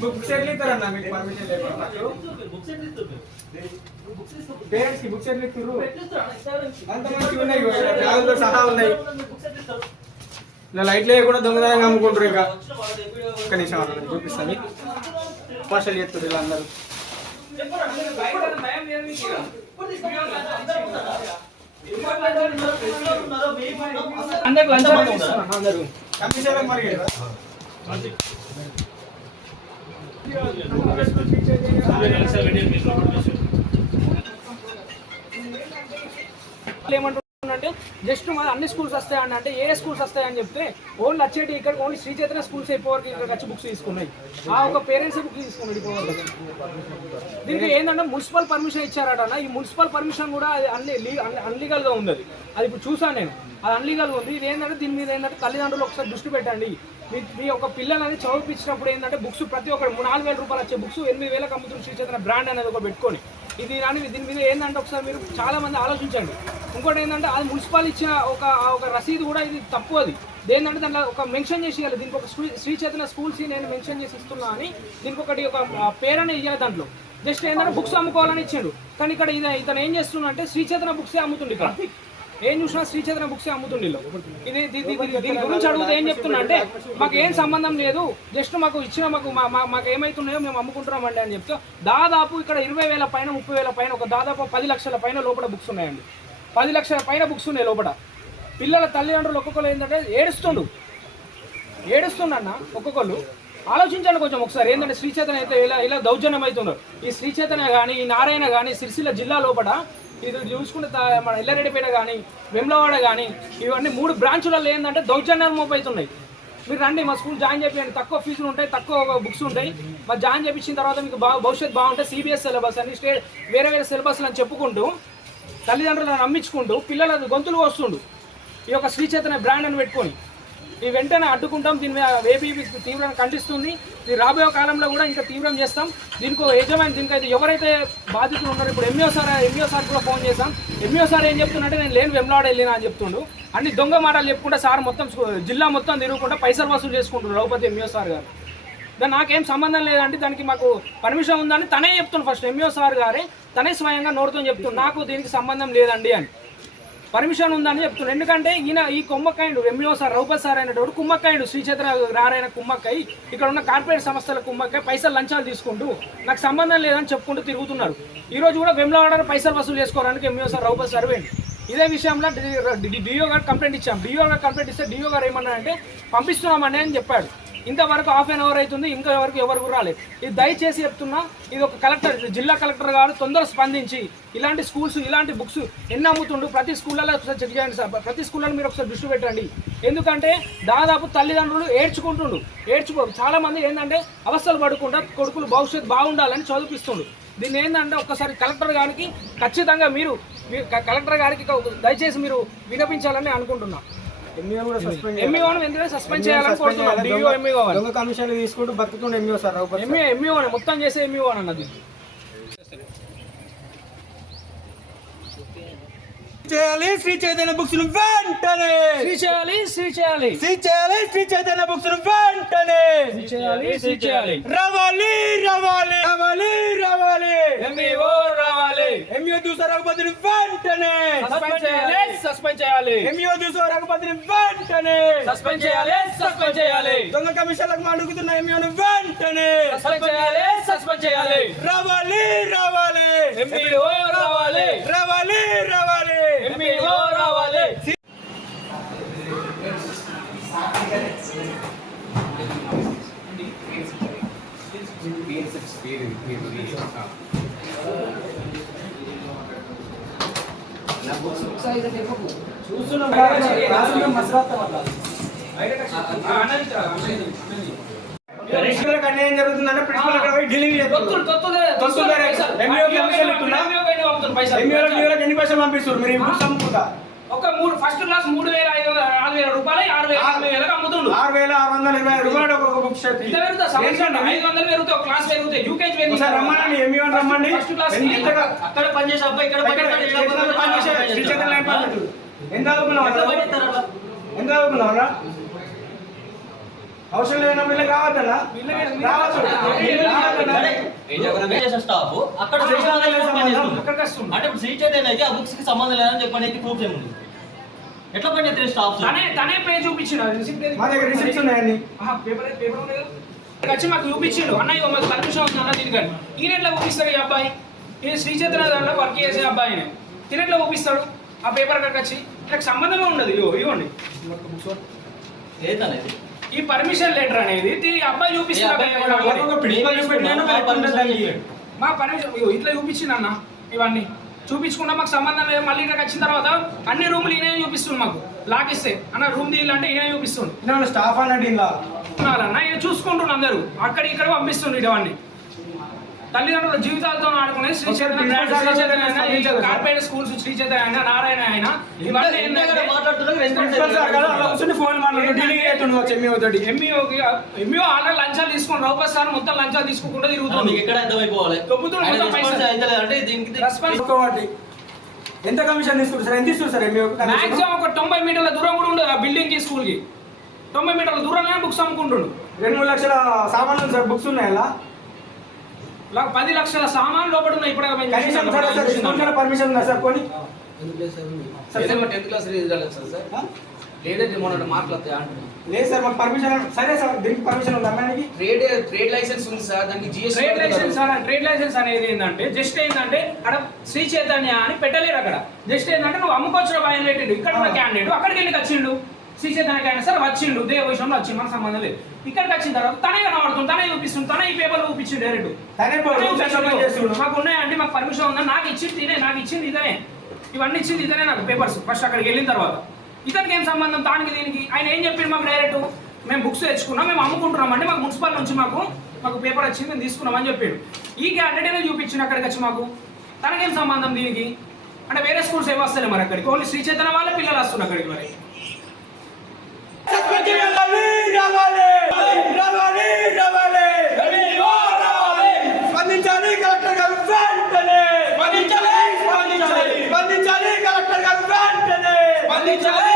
Books ఎట్లా ఇస్తారన్నా మీకు permission లేకుండా పేరెంట్స్ కి బుక్స్ ఎట్లా ఇస్తారు అంత మంచిగా ఉన్నాయి బ్యాగులతో సహా ఉన్నాయి ఇలా లైట్లు లేకుండా దొంగతనంగా అమ్ముకుంటారు ఇంకా ఒక్క నిమిషం అన్న చూపిస్తాను భాషలు చెప్తారు ఇలా అందరూ అందరూ కమిషన్ మరి ఏమంటుంటే జస్ట్ మన అన్ని స్కూల్స్ వస్తాయండి అంటే ఏ స్కూల్స్ వస్తాయని చెప్తే ఓన్లీ వచ్చేటి ఇక్కడ ఓన్లీ శ్రీ చైతన్య స్కూల్స్ అయిపోవరకు ఇక్కడ వచ్చి బుక్స్ తీసుకున్నాయి ఆ ఒక పేరెంట్స్ బుక్ తీసుకున్నాడు ఇప్పుడు దీనికి ఏంటంటే మున్సిపల్ పర్మిషన్ ఇచ్చారట ఈ మున్సిపల్ పర్మిషన్ కూడా అది అన్లీగల్గా ఉంది అది ఇప్పుడు చూసాను నేను అది అన్లీగల్గా ఉంది ఇది ఏంటంటే దీని మీద ఏంటంటే తల్లిదండ్రులు ఒకసారి దృష్టి పెట్టండి మీ యొక్క పిల్లలని చదివించినప్పుడు ఏంటంటే బుక్స్ ప్రతి ఒక్కరు 4,000 రూపాయలు వచ్చే బుక్స్ 8,000 అమ్ముతున్న శ్రీ చైతన్య బ్రాండ్ అనేది ఒక పెట్టుకొని దీని మీద ఏంటంటే ఒకసారి మీరు చాలా మంది ఆలోచించండి ఇంకోటి ఏంటంటే అది మున్సిపల్ ఇచ్చిన ఒక రసీదు కూడా ఇది తప్పు అది ఏంటంటే దాంట్లో ఒక మెన్షన్ చేసి ఇవ్వాలి దీనికి ఒక శ్రీ చైతన్య స్కూల్స్ నేను మెన్షన్ చేసి ఇస్తున్నా అని దీనికి ఒక పేరు అనేది ఇవ్వాలి దాంట్లో జస్ట్ ఏంటంటే బుక్స్ అమ్ముకోవాలని ఇచ్చాడు కానీ ఇక్కడ ఇతను ఏం చేస్తున్నా అంటే శ్రీ చైతన్య బుక్సే అమ్ముతుంది ఇక్కడ ఏం చూసినా శ్రీ చైతన్య బుక్సే అమ్ముతుండే ఇది దీని గురించి అడుగుతా ఏం చెప్తున్నా అంటే మాకు ఏం సంబంధం లేదు జస్ట్ మాకు ఇచ్చిన మాకు ఏమైతున్నాయో మేము అమ్ముకుంటున్నామండి అని చెప్తే దాదాపు ఇక్కడ 20,000 పైన 30,000 పైన ఒక దాదాపు 10 లక్షల పైన లోపల బుక్స్ ఉన్నాయండి 10 లక్షల పైన బుక్స్ ఉన్నాయి లోపల పిల్లల తల్లిదండ్రులు ఒక్కొక్కరు ఏంటంటే ఏడుస్తుండన్న ఒక్కొక్కరు ఆలోచించండి కొంచెం ఒకసారి ఏంటంటే శ్రీ చైతన్య అయితే ఇలా దౌర్జన్యం అవుతున్నారు ఈ శ్రీ చైతన్య కానీ ఈ నారాయణ కానీ సిరిసిల్ల జిల్లా లోపల ఇది చూసుకుంటే మన ఎల్లారెడ్డిపేట కానీ వెమ్లవాడ కానీ ఇవన్నీ 3 బ్రాంచులలో ఏంటంటే దౌర్జన్యాలు మోపవుతున్నాయి మీరు రండి మా స్కూల్ జాయిన్ చేయండి తక్కువ ఫీజులు ఉంటాయి తక్కువ బుక్స్ ఉంటాయి మరి జాయిన్ చేయించిన తర్వాత మీకు భవిష్యత్తు బాగుంటాయి సిబిఎస్ సిలబస్ అని వేరే సిలబస్లు అని చెప్పుకుంటూ తల్లిదండ్రులను నమ్మించుకుంటూ పిల్లల గొంతులు వస్తుండు ఈ యొక్క శ్రీ చైతన్య బ్రాండ్ అని పెట్టుకొని ఈ వెంటనే అడ్డుకుంటాం దీని మీద ఏబీపీ తీవ్రంగా ఖండిస్తుంది ఇది రాబోయే కాలంలో కూడా ఇంకా తీవ్రం చేస్తాం దీనికి యజమాని దీనికైతే ఎవరైతే బాధితులు ఉన్నారో ఇప్పుడు ఎంఈఓ సార్ కూడా ఫోన్ చేస్తాం ఎంఈఓ సార్ ఏం చెప్తున్నట్టే నేను లేని వెమ్లాడ వెళ్ళినా అని చెప్తుండు అన్ని దొంగ మాటలు చెప్పుకుంటే సార్ మొత్తం జిల్లా మొత్తం తిరుగుకుంటే పైసలు వసూలు చేసుకుంటున్నారు రఘుపతి ఎంఈఓ సార్ గారు దాన్ని నాకేం సంబంధం లేదంటే దానికి మాకు పర్మిషన్ ఉందని తనే చెప్తున్నాడు ఫస్ట్ ఎంఈఓ సార్ గారే తనే స్వయంగా నోడుతో చెప్తున్నాడు నాకు దీనికి సంబంధం లేదండి అని పర్మిషన్ ఉందని చెప్తున్నాడు ఎందుకంటే ఈ కుమ్మక్కాయుడు ఎంఈఓ సార్ రఘుపతి సార్ అయినటువంటి కుమ్మక్కాయుడు శ్రీ చైతన్య రారైన కుమ్మక్కాయి ఇక్కడ ఉన్న కార్పొరేట్ సంస్థల కుమ్మక్కాయ పైసలు లంచాలు తీసుకుంటూ నాకు సంబంధం లేదని చెప్పుకుంటూ తిరుగుతున్నారు ఈ రోజు కూడా వెమ్లవాడ పైసలు వసూలు చేసుకోవడానికి ఎంఈఓ సార్ రఘుపతి సార్ వేయండి ఇదే విషయంలో డిఓ గారు కంప్లైంట్ ఇచ్చాం డిఓ గారు కంప్లైంట్ ఇస్తే డిఓ గారు ఏమన్నారంటే పంపిస్తున్నామని అని చెప్పాడు ఇంతవరకు ½ అన్ అవర్ అవుతుంది ఇంకా ఎవరికి రాలేదు ఇది దయచేసి చెప్తున్నా ఇది ఒక కలెక్టర్ జిల్లా కలెక్టర్ గారు తొందర స్పందించి ఇలాంటి స్కూల్స్ ఇలాంటి బుక్స్ ఎన్ని అమ్ముతుండు ప్రతి స్కూళ్ళలో ఒకసారి చెక్ చేయండి సార్ ప్రతి స్కూళ్ళలో మీరు ఒకసారి దృష్టి పెట్టండి ఎందుకంటే దాదాపు తల్లిదండ్రులు ఏడ్చుకో చాలామంది ఏంటంటే అవస్థలు పడుకుంటా కొడుకులు భవిష్యత్తు బాగుండాలని చదివిస్తుండు దీన్ని ఏంటంటే ఒక్కసారి కలెక్టర్ గారికి ఖచ్చితంగా మీరు కలెక్టర్ గారికి దయచేసి మీరు వినిపించాలని అనుకుంటున్నా సస్పెండ్ చేయాలని కోరుతున్నాం కమిషన్ తీసుకుంటూ బతుకుతుండే ఎంఈఓ సార్ ఎంఈఓ మొత్తం చేసే ఎంఈఓ అన్నది శ్రీ చైతన్య బుక్స్ వెంటనే శ్రీ చైతన్య బుక్స్ వెంటనే రావాలి ఎంఈఓ దూసా రఘుపతిని వెంటనే సస్పెండ్ చేయాలి ఎంఈఓ దూసా రఘుపతిని వెంటనే సస్పెండ్ చేయాలి దొంగ కమిషన్లకు అడుగుతున్న ఎంఈఓను వెంటనే సస్పెండ్ చేయాలి రావాలి ఎంఈఓ రావాలి ఎంఈఓ రావాలి అన్యాయం జరుగుతుందంటే ప్రిన్సిపల్ ఢిల్లీ ఎన్ని పైసలు పంపిస్తారు మీరు బుక్స్ అమ్ముకుంటా ఒక ఫస్ట్ క్లాస్ 3,500 రూపాయలు 6,000 అమ్ముతుండు. 6,620 రూపాయలు ఒక బుక్ షాప్. ఎంత పెరుగుతా? సంవత్సరం 500 పెరుగుతాయి, ఒక క్లాస్ పెరుగుతాయి, యూకేజీ పెరుగుతాయి. రమ్మనండి, M1 రమ్మండి. ఫస్ట్ క్లాస్ అక్కడ పనిచేసే అబ్బాయి ఇక్కడ శ్రీ చైతన్య లైన్ పని ఎంత చదువుకున్నావు? ఎంత చదువుకున్నావురా? అవసరం లేని వీళ్ళకి రావద్దన్నా, స్టాఫ్ అక్కడ అక్కడికి వస్తుంది. అంటే ఇప్పుడు శ్రీ చైతన్యకి ఆ బుక్స్ కి సంబంధం లేదని చెప్పడానికి ప్రూఫ్ ఏముంది? ఎట్లా పని చేస్తారు స్టాఫ్? తనే పేజ్ చూపించిన మా దగ్గర రిసిప్ట్స్ ఉన్నాయండి. పేపర్ ఉంది కదా, వచ్చి మాకు చూపించిండు. అన్నయ్య మాకు పర్మిషన్ అవుతుంది అన్న దీనికని. ఈయన ఎట్లా చూపిస్తాడు ఈ అబ్బాయి? ఈ శ్రీ చైతన్య దాంట్లో వర్క్ చేసే అబ్బాయిని తినెట్లా చూపిస్తాడు? ఆ పేపర్ అక్కడికి వచ్చి నాకు సంబంధమే ఉండదు. ఇవ్వండి ఏదనేది ఈ పర్మిషన్ లెటర్ అనేది అబ్బాయి చూపిస్తున్నాడు. మా పర్మిషన్ ఇట్లా చూపించింది అన్న, ఇవన్నీ చూపించుకుంటా మాకు సంబంధం లేదు. మళ్ళీ ఇక్కడికి వచ్చిన తర్వాత అన్ని రూములు ఈయన చూపిస్తుంది. మాకు లాక్ ఇస్తే అన్న రూమ్ తీయాలంటే ఈయన చూపిస్తుంది. స్టాఫ్ అన్నట్టు ఇలా అన్న ఈయన చూసుకుంటున్నారు అందరూ, అక్కడ ఇక్కడ పంపిస్తుంది ఇవన్నీ. తల్లిదండ్రుల జీవితాలతో ఆడుకునే శ్రీ చైతన్య కార్పొరేట్ స్కూల్స్, శ్రీ చైతన్య నారాయణ ఆయన ఇవన్నీ ఎంఈఓ ఆల్రెడీ లంచాలు తీసుకుని రౌపస్ సార్ మొత్తం లంచాలు తీసుకోకుండా తిరుగుతుంది. ఎక్కడ అర్థమైపోవాలి ఎంత కమిషన్ తీసుకుంటారు సార్? ఎంత ఇస్తారు సార్? మాక్సిమం ఒక 90 మీటర్ల దూరం కూడా ఉండదు ఆ బిల్డింగ్ కి, స్కూల్ కి 90 మీటర్ల దూరంగానే బుక్స్ అమ్ముకుంటుండు. 2-3 లక్షల సామాన్లు సార్ బుక్స్ ఉన్నాయి అలా 10 లక్షల సామాన్లు లోపల ఉన్నాయి. ఇప్పుడు పర్మిషన్ ఉందా సార్? కొని లేదంటే మొన్న మాట్లాడతాయి అంటున్నాను. లేదు సార్ మాకు పర్మిషన్. సరే సార్ దీనికి పర్మిషన్ ఉందా? అమ్మాయికి ట్రేడ్ లైసెన్స్ ఉంది సార్, దానికి జిఎస్టీ. ట్రేడ్ లైసెన్స్ అనేది ఏంటంటే జస్ట్ ఏంటంటే అక్కడ శ్రీ చైతన్య అని పెట్టలేరు. అక్కడ జస్ట్ ఏంటంటే నువ్వు అమ్ముకోవచ్చు ఆయన పెట్టిండు. ఇక్కడ ఉన్న క్యాండిడేట్ అక్కడికి వెళ్ళి వచ్చిండు, శ్రీ చైతన్య క్యాండిడేట్ సార్ వచ్చిండు, దేవ విషయంలో వచ్చింది, మనకు సంబంధం లేదు. ఇక్కడికి వచ్చిన తర్వాత తనే కనబడుతుంది, తనే చూపిస్తుంది, తనే ఈ పేపర్ చూపించింది డైరెక్ట్. మాకు ఉన్నాయండి, మాకు పర్మిషన్ ఉందా, నాకు ఇచ్చింది ఇదే, నాకు ఇచ్చింది ఇదనే, ఇవన్నీ ఇచ్చింది ఇదనే నాకు పేపర్స్. ఫస్ట్ అక్కడికి వెళ్ళిన తర్వాత ఇతనికి ఏం సంబంధం దానికి దీనికి? ఆయన ఏం చెప్పిండు మాకు డైరెక్ట్, మేము బుక్స్ తెచ్చుకున్నాం, మేము అమ్ముకుంటున్నాం అంటే మాకు మున్సిపల్ నుంచి మాకు పేపర్ వచ్చింది, మేము తీసుకున్నాం అని చెప్పాడు. ఈ క్యాండిడేట్ చూపించింది అక్కడికి వచ్చి మాకు. తనకేం సంబంధం దీనికి? అంటే వేరే స్కూల్స్ ఏమి వస్తలే మరి అక్కడికి, ఓన్లీ శ్రీ చైతన్య వాళ్ళ పిల్లలు వస్తున్నారు అక్కడికి. మరి స్పందించాలి కలెక్టర్ గారు వెంటనే, స్పందించాలి కలెక్టర్ గారు వెంటనే, స్పందించాలి